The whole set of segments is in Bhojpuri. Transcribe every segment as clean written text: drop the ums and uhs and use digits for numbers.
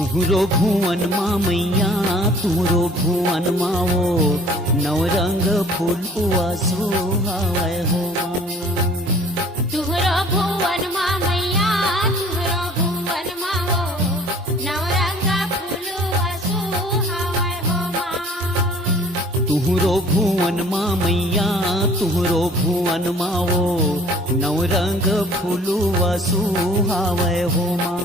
तुहरो भुवन माँ मैया तुहरो भुवन माओ नवरंग फूल उआसो हावय हो माँ। तुहरो भुवन माँ मैया तुहरो भुवन माओ नवरंग फूलुआ सुहावय हो माँ। तुहरो भुवन माँ मैया तुहरो भुवन माओ नवरंग फूल उआसो हावय हो माँ।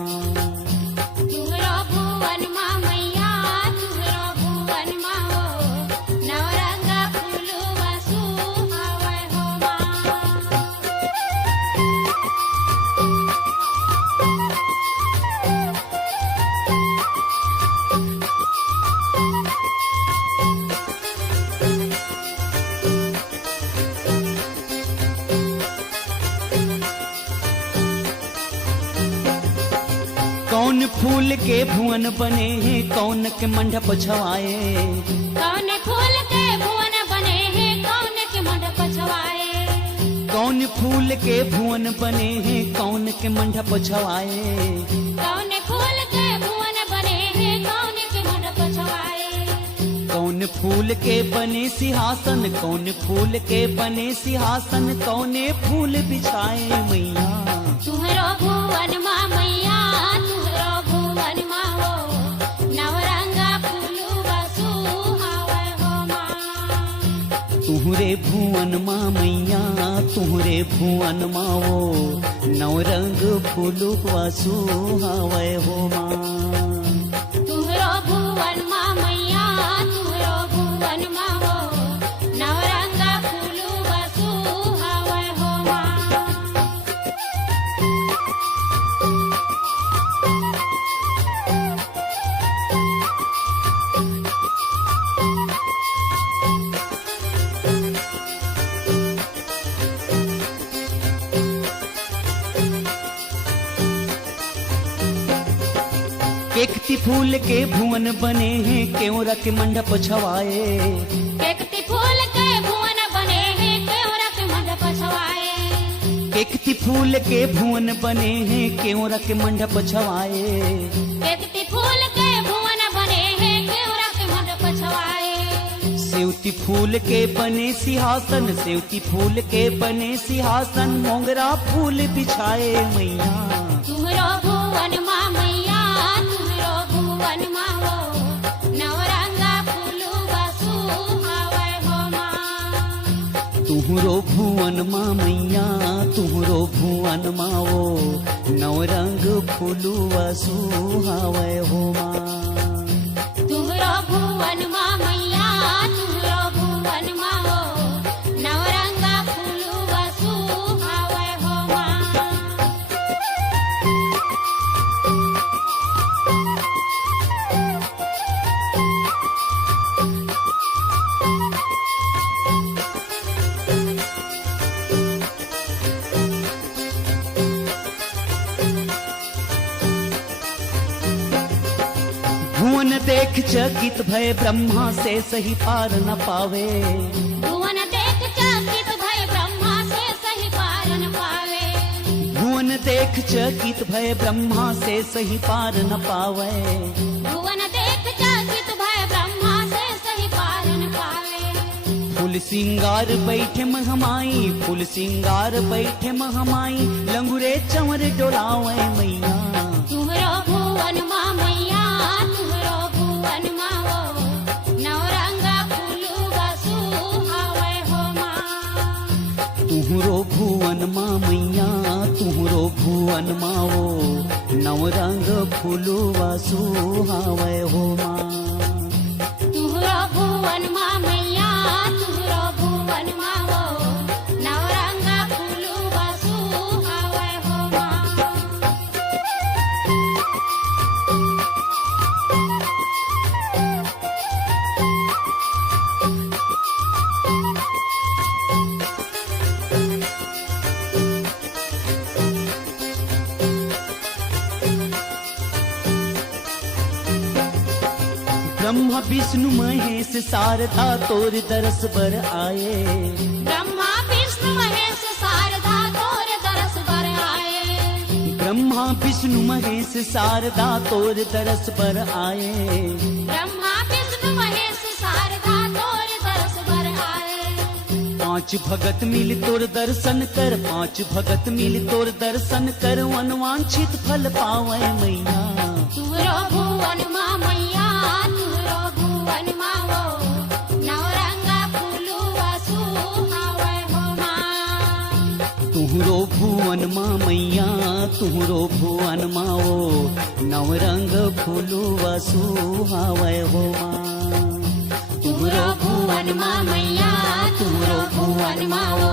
तुहरो भुवन माँ मैया तुहरो भुवन माओ नवरंग फूलुआ सुहावय हो माँ। कौन फूल के भुवन बने हैं कौन के मंडप छवाए। कौन फूल के भुवन बने हैं कौन के मंडप छवाए। कौन फूल के भुवन बने हैं कौन के मंडप छवाए। कौन फूल के भुवन बने हैं कौन के मंडप छवाए। कौन फूल के बने सिंहासन कौन फूल के बने सिंहासन कौने फूल बिछाए मैया। तुहरो भुवन माँ मैया तुहरो भुवन माओ नवरंग फूलुआ सुहावय हो माँ। तुहरे भुवन माँ मैया तुहरे भुवन माओ नवरंग फूल वासु हावय हो माँ। तुहरो भुवन माँ मैया तुहरो भुवन माओ नवरंग फूलुआ सुहावय हो माँ। केकती फूल के भुवन बने हैं केवरा के मंडप छवाए। केकती फूल के भुवन बने हैं केवरा के मंडप छवाए। केकती फूल के भुवन बने हैं केवरा के मंडप छवाए। केकती फूल के भुवन बने हैं केवरा के मंडप छवाए। सेवती फूल के बने सिंहासन सेवती फूल के बने सिंहासन मोगरा फूल बिछाए मैया। तुहरो भुवन माँ मैया तुहरो भुवन माओ नवरंग फूलुआ सुहावय हो माँ। तुहरो भुवन माँ मैया तुहरो भुवन माओ नवरंग फूल वासु हावय हो माँ। तुहरो भुवन माँ मैया तुहरो भुवन माओ नवरंग फूलुआ सुहावय हो माँ। भुवन देख चकित भय ब्रह्मा से सही पार न पावे। भुवन देख चकित भय ब्रह्मा से सही पार न पावे। भुवन देख चकित भय ब्रह्मा से सही पार न पावे। भुवन देख चकित भय ब्रह्मा से सही पार न पावे। फूल सिंगार बैठे महमाई फूल सिंगार बैठे महमाई लंगुरे चंवर डोलावे मैया। तुहरो भुवन माँ मैया तुहरो भुवन माओ नवरंग फूलुआ सुहावय हो माँ। तुहरो भुवन माँ मैया तुहरो भुवन माओ नवरंग फूल वासु हावय हो माँ। तुहरो भुवन माँ मैया तुहरो भुवन माओ नवरंग फूलुआ सुहावय हो माँ। ब्रह्मा विष्णु महेश शारदा तोर दरस बर आए। ब्रह्मा विष्णु महेश शारदा तोर दरस बर आए। ब्रह्मा ब्रह्मा विष्णु महेश शारदा तोर दरस पर आए। ब्रह्मा विष्णु महेश शारदा तोर दरस पर आए। पांच भगत मिल तोर दर्शन कर, पांच भगत मिल तोर दर्शन कर, अनवांछित फल पावे मैया। तुहरो भुवन मा मैया, तुहरो भुवन मा वो, नवरंगा फूलुआ सुहावे हो माँ। तुहरो भुवन मा मैया, तुहरो भुवन माओ, नवरंग फूलुआ सुहावे हो माँ। तुहरो भुवन मा मैया, तुहरो भुवन माओ,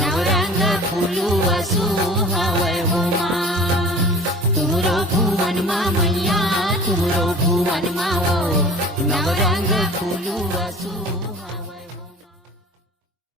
नवरंग फूलुआ सुहावे हो माँ। तुहरो भुवन मा मैया, तुहरो भुवन माओ, नवरंग फूलुआ सुहावे।